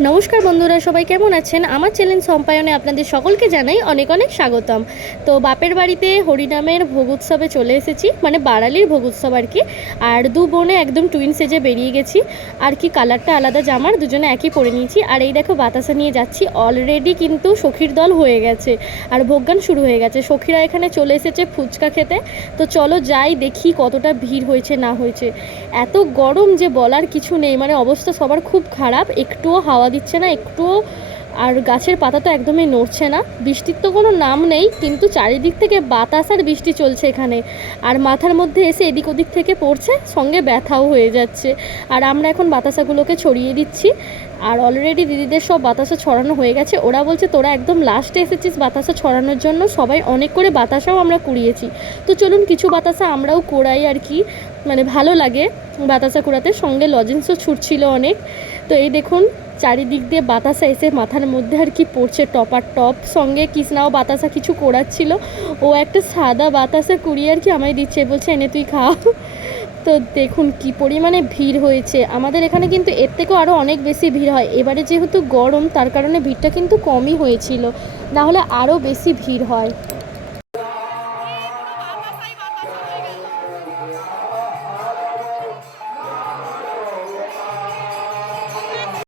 নমস্কার বন্ধুরা, সবাই কেমন আছেন? আমার চ্যানেল সম্পায়নে আপনাদের সকলকে জানাই অনেক অনেক স্বাগতম। তো বাপের বাড়িতে হরিনামের ভোগ উৎসবে চলে এসেছি, মানে বারালির ভোগ উৎসব আর কি। আর দু বোনে একদম টুইন সেজে বেরিয়ে গেছি আর কি। কালারটা আলাদা জামার, দুজনে একই পরে নিয়েছি। আর এই দেখো বাতাসা নিয়ে যাচ্ছি। অলরেডি কিন্তু সখীর দল হয়ে গেছে আর ভোগগান শুরু হয়ে গেছে। সখীরা এখানে চলে এসেছে ফুচকা খেতে। তো চলো যাই, দেখি কতটা ভিড় হয়েছে না হয়েছে। এত গরম যে বলার কিছু নেই, মানে অবস্থা সবার খুব খারাপ। একটুও হাওয়া দিচ্ছে না, একটুও। আর গাছের পাতা তো একদমই নড়ছে না। বৃষ্টির তো কোনো নাম নেই, কিন্তু চারিদিক থেকে বাতাস আর বৃষ্টি চলছে এখানে। আর মাথার মধ্যে এসে এদিক ওদিক থেকে পড়ছে, সঙ্গে ব্যথাও হয়ে যাচ্ছে। আর আমরা এখন বাতাসাগুলোকে ছড়িয়ে দিচ্ছি। আর অলরেডি দিদিদের সব বাতাসা ছড়ানো হয়ে গেছে। ওরা বলছে তোরা একদম লাস্টে এসেছিস বাতাসা ছড়ানোর জন্য, সবাই অনেক করে বাতাসাও আমরা কুড়িয়েছি। তো চলুন কিছু বাতাসা আমরাও কোড়াই আর কি, মানে ভালো লাগে বাতাসা কুড়াতে। সঙ্গে লজেন্সও ছুটছিল অনেক। তো এই দেখুন চারিদিক দিয়ে বাতাসা এসে মাথার মধ্যে আর কি পড়ছে টপার টপ। সঙ্গে কৃষ্ণাও বাতাসা কিছু কোড়াচ্ছিল। ও একটা সাদা বাতাসা কুড়িয়ে আর কি আমায় দিচ্ছে, বলছে এনে তুই খা। তো দেখুন কি পরিমাণে ভিড় হয়েছে আমাদের এখানে, কিন্তু এর থেকেও আরও অনেক বেশি ভিড় হয়। এবারে যেহেতু গরম, তার কারণে ভিড়টা কিন্তু কমই হয়েছিল, নাহলে আরও বেশি ভিড় হয়।